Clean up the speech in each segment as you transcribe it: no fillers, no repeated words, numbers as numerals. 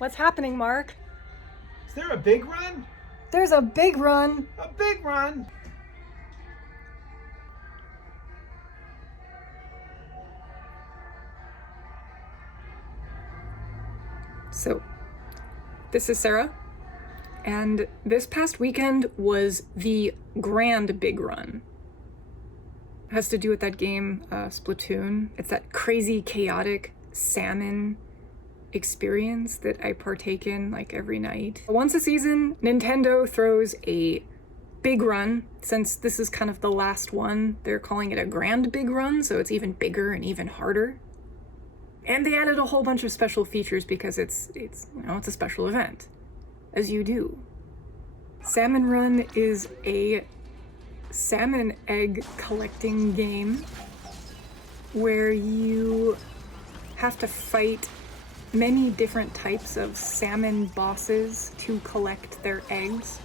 What's happening, Mark? Is there a big run? There's a big run! A big run! So, this is Sarah, and this past weekend was the grand big run. It has to do with that game, Splatoon. It's that crazy, chaotic Salmon experience that I partake in like every night. Once a season, Nintendo throws a big run. Since this is kind of the last one, they're calling it a grand big run, so it's even bigger and even harder. And they added a whole bunch of special features because it's a special event, as you do. Salmon Run is a salmon egg collecting game where you have to fight many different types of salmon bosses to collect their eggs,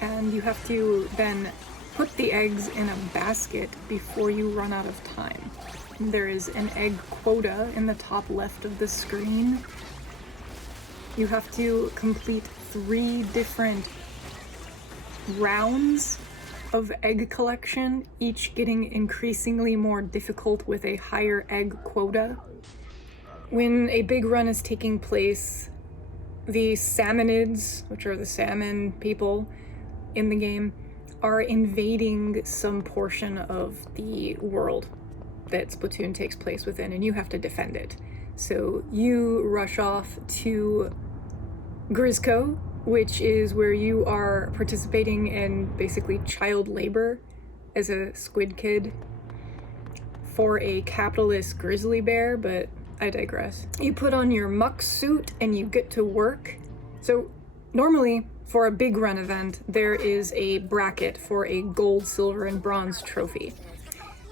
and you have to then put the eggs in a basket before you run out of time. There is an egg quota in the top left of the screen. You have to complete 3 different rounds of egg collection, each getting increasingly more difficult with a higher egg quota. When a big run is taking place, the salmonids, which are the salmon people in the game, are invading some portion of the world that Splatoon takes place within, and you have to defend it. So you rush off to Grisco, which is where you are participating in basically child labor as a squid kid for a capitalist grizzly bear, but I digress. You put on your muck suit and you get to work. So normally for a big run event, there is a bracket for a gold, silver, and bronze trophy.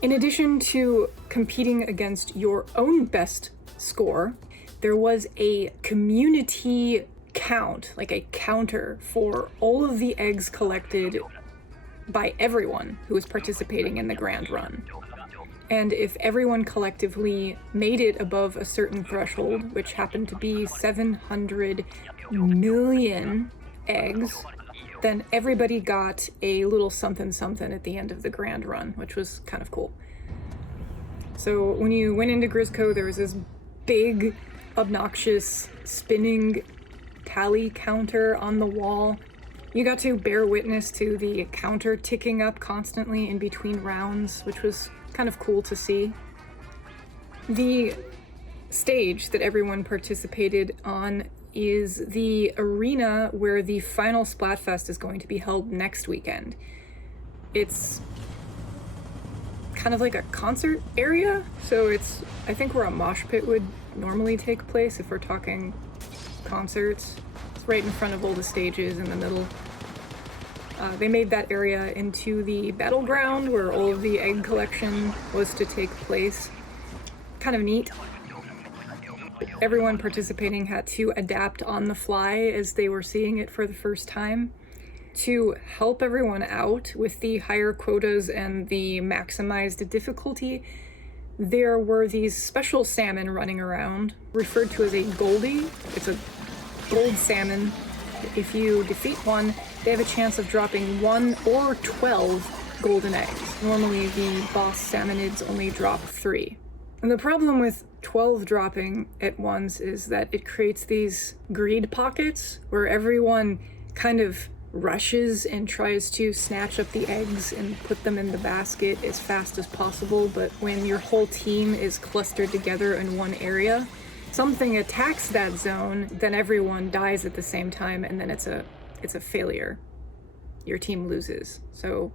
In addition to competing against your own best score, there was a community count, like a counter for all of the eggs collected by everyone who was participating in the grand run. And if everyone collectively made it above a certain threshold, which happened to be 700 million eggs, then everybody got a little something something at the end of the grand run, which was kind of cool. So when you went into Grisco, there was this big, obnoxious, spinning tally counter on the wall. You got to bear witness to the counter ticking up constantly in between rounds, which was kind of cool to see. The stage that everyone participated on is the arena where the final Splatfest is going to be held next weekend. It's kind of like a concert area, so it's, I think, where a mosh pit would normally take place if we're talking concerts. It's right in front of all the stages in the middle. They made that area into the battleground where all of the egg collection was to take place. Kind of neat. Everyone participating had to adapt on the fly as they were seeing it for the first time. To help everyone out with the higher quotas and the maximized difficulty, there were these special salmon running around, referred to as a goldie. It's a gold salmon. If you defeat one, they have a chance of dropping 1 or 12 golden eggs. Normally the boss salmonids only drop 3. And the problem with 12 dropping at once is that it creates these greed pockets where everyone kind of rushes and tries to snatch up the eggs and put them in the basket as fast as possible, but when your whole team is clustered together in one area, something attacks that zone, then everyone dies at the same time, and then it's a failure. Your team loses. So,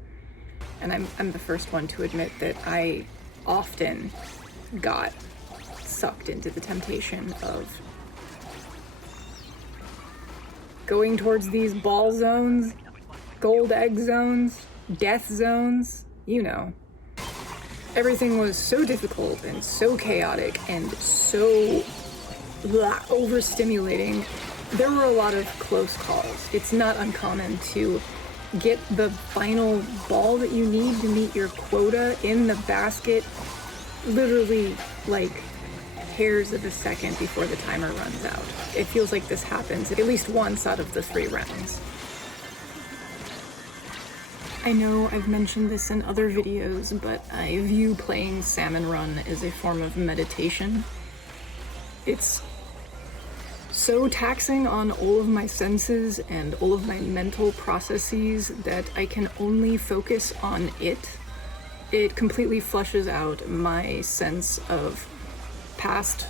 and I'm the first one to admit that I often got sucked into the temptation of going towards these ball zones, gold egg zones, death zones, you know. Everything was so difficult and so chaotic and so overstimulating. There were a lot of close calls. It's not uncommon to get the final ball that you need to meet your quota in the basket literally like hairs of a second before the timer runs out. It feels like this happens at least once out of the 3 rounds. I know I've mentioned this in other videos, but I view playing Salmon Run as a form of meditation. It's so taxing on all of my senses and all of my mental processes that I can only focus on it. It completely flushes out my sense of past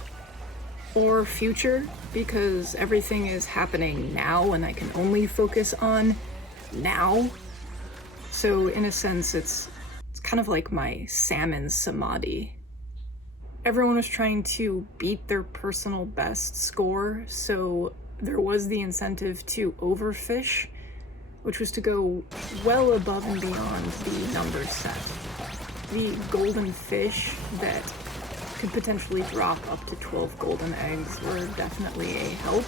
or future because everything is happening now and I can only focus on now. So in a sense, it's kind of like my salmon samadhi. Everyone was trying to beat their personal best score, so there was the incentive to overfish, which was to go well above and beyond the numbers set. The golden fish that could potentially drop up to 12 golden eggs were definitely a help,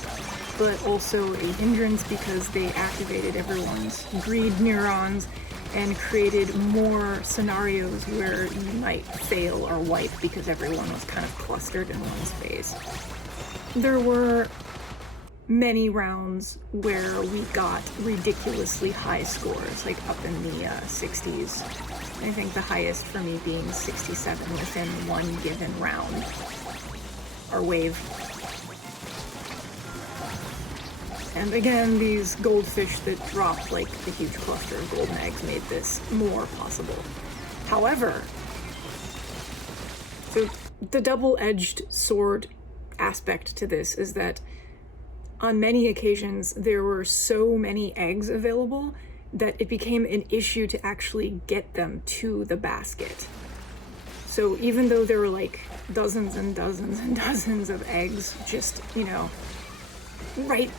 but also a hindrance because they activated everyone's greed neurons and created more scenarios where you might fail or wipe because everyone was kind of clustered in one space. There were many rounds where we got ridiculously high scores, like up in the 60s. I think the highest for me being 67 within one given round, or wave. And again, these goldfish that dropped like a huge cluster of golden eggs made this more possible. However, so the double-edged sword aspect to this is that on many occasions there were so many eggs available that it became an issue to actually get them to the basket. So even though there were like dozens and dozens and dozens of eggs just, you know, right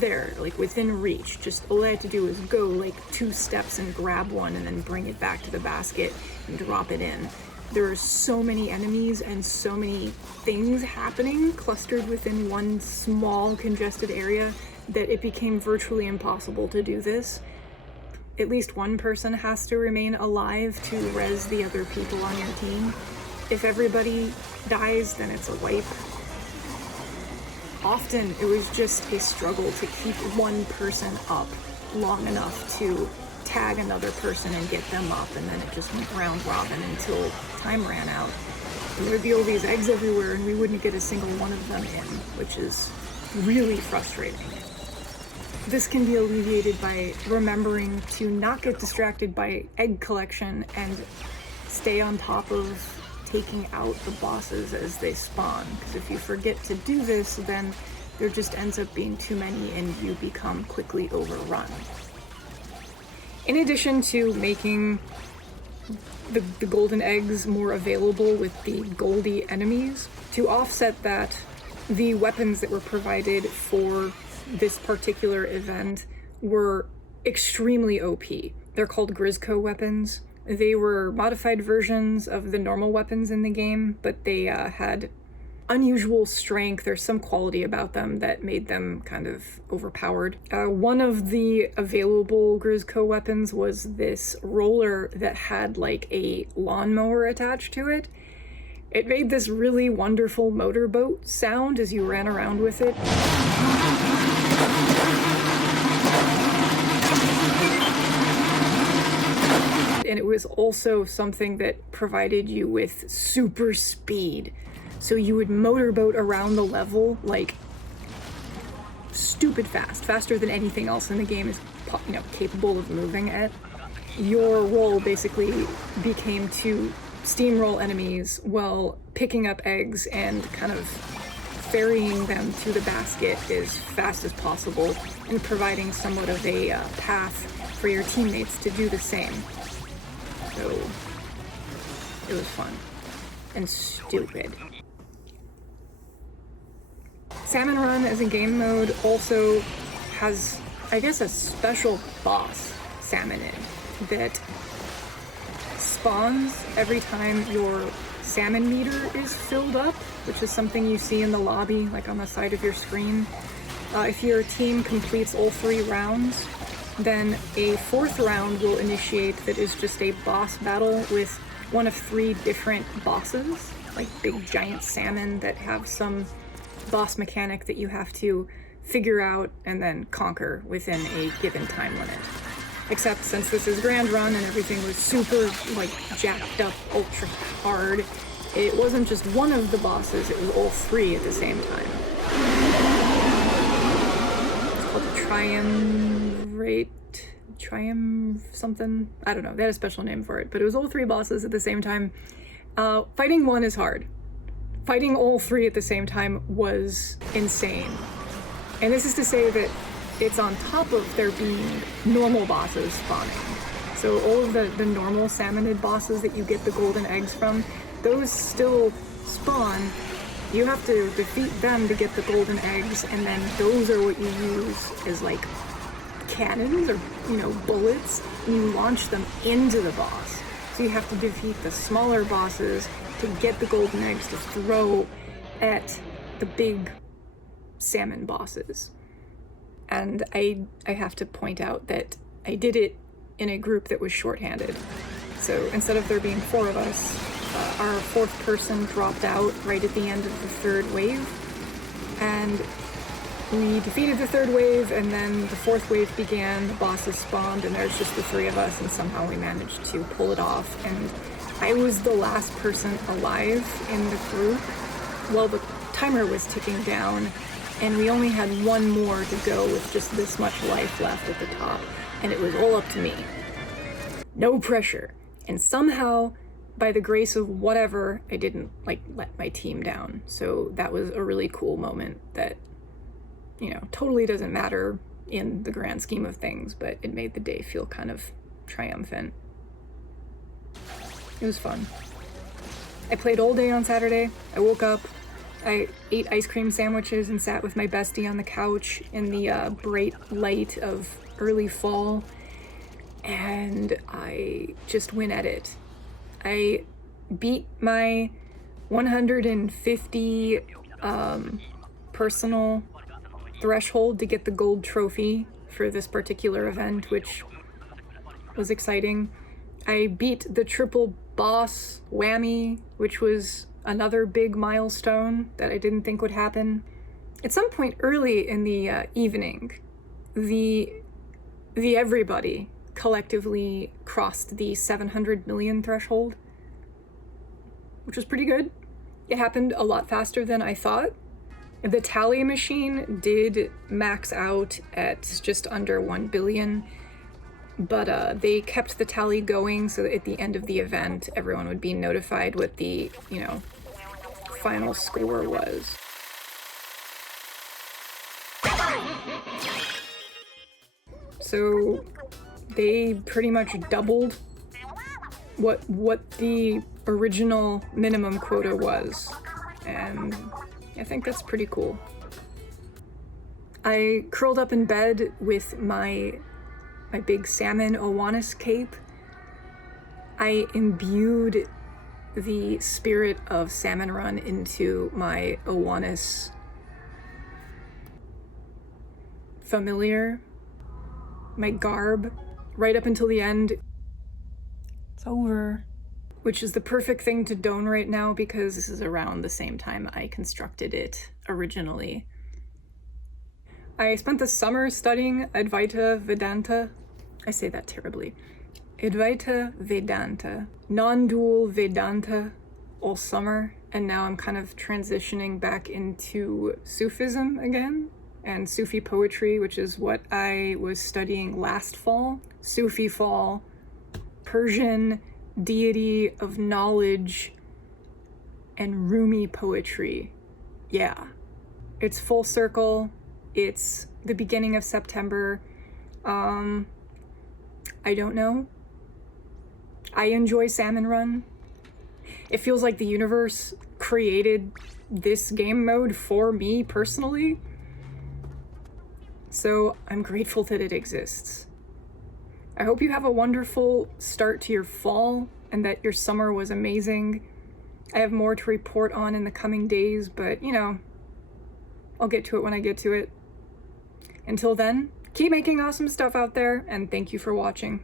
there, like within reach, just all I had to do was go like 2 steps and grab one and then bring it back to the basket and drop it in. There are so many enemies and so many things happening clustered within one small congested area that it became virtually impossible to do this. At least one person has to remain alive to res the other people on your team. If everybody dies, then it's a wipe. Often it was just a struggle to keep one person up long enough to tag another person and get them up, and then it just went round robin until time ran out. And there'd be all these eggs everywhere and we wouldn't get a single one of them in, which is really frustrating. This can be alleviated by remembering to not get distracted by egg collection and stay on top of taking out the bosses as they spawn, because if you forget to do this, then there just ends up being too many and you become quickly overrun. In addition to making the golden eggs more available with the goldy enemies, to offset that, the weapons that were provided for this particular event were extremely OP. They're called Grizzco weapons. They were modified versions of the normal weapons in the game, but they had unusual strength or some quality about them that made them kind of overpowered. One of the available Grizzco weapons was this roller that had like a lawnmower attached to it. It made this really wonderful motorboat sound as you ran around with it. And it was also something that provided you with super speed. So you would motorboat around the level like stupid fast, faster than anything else in the game is, you know, capable of moving at. Your role basically became to steamroll enemies while picking up eggs and kind of ferrying them to the basket as fast as possible and providing somewhat of a path for your teammates to do the same. So it was fun and stupid. Salmon Run as a game mode also has, I guess, a special boss salmon in that spawns every time your salmon meter is filled up, which is something you see in the lobby, like on the side of your screen. If your team completes all 3 rounds, then a 4th round will initiate that is just a boss battle with one of 3 different bosses. like big giant salmon that have some boss mechanic that you have to figure out and then conquer within a given time limit. Except since this is Grand Run and everything was super like jacked up, ultra hard, it wasn't just one of the bosses, it was all three at the same time. It's called the Triumph something? I don't know, they had a special name for it, but it was all three bosses at the same time. Fighting one is hard. Fighting all three at the same time was insane. And this is to say that it's on top of there being normal bosses spawning. So all of the normal salmonid bosses that you get the golden eggs from, those still spawn. You have to defeat them to get the golden eggs, and then those are what you use as like cannons or, bullets, and you launch them into the boss. So you have to defeat the smaller bosses to get the golden eggs to throw at the big salmon bosses. And I have to point out that I did it in a group that was shorthanded. So instead of there being 4 of us, our 4th person dropped out right at the end of the 3rd wave. And we defeated the 3rd wave, and then the 4th wave began, the bosses spawned, and there's just the 3 of us, and somehow we managed to pull it off. And I was the last person alive in the group while the timer was ticking down, and we only had 1 more to go with just this much life left at the top, and it was all up to me. No pressure. And somehow, by the grace of whatever, I didn't let my team down. So that was a really cool moment that, totally doesn't matter in the grand scheme of things, but it made the day feel kind of triumphant. It was fun. I played all day on Saturday. I woke up, I ate ice cream sandwiches and sat with my bestie on the couch in the bright light of early fall, and I just went at it. I beat my 150 personal threshold to get the gold trophy for this particular event, which was exciting. I beat the triple boss whammy, which was another big milestone that I didn't think would happen. At some point early in the evening, the everybody collectively crossed the 700 million threshold, which was pretty good. It happened a lot faster than I thought. The tally machine did max out at just under 1 billion, but they kept the tally going so that at the end of the event, everyone would be notified what the, final score was. So they pretty much doubled what the original minimum quota was, and I think that's pretty cool. I curled up in bed with my big salmon Owanis cape. I imbued the spirit of Salmon Run into my Owanis familiar, my garb, right up until the end. It's over. Which is the perfect thing to don right now because this is around the same time I constructed it originally. I spent the summer studying Advaita Vedanta. I say that terribly. Advaita Vedanta, non-dual Vedanta all summer, and now I'm kind of transitioning back into Sufism again, and Sufi poetry, which is what I was studying last fall. Sufi fall, Persian deity of knowledge, and Rumi poetry. Yeah, it's full circle. It's the beginning of September. I don't know. I enjoy Salmon Run. It feels like the universe created this game mode for me personally. So I'm grateful that it exists. I hope you have a wonderful start to your fall and that your summer was amazing. I have more to report on in the coming days, but I'll get to it when I get to it. Until then, keep making awesome stuff out there, and thank you for watching.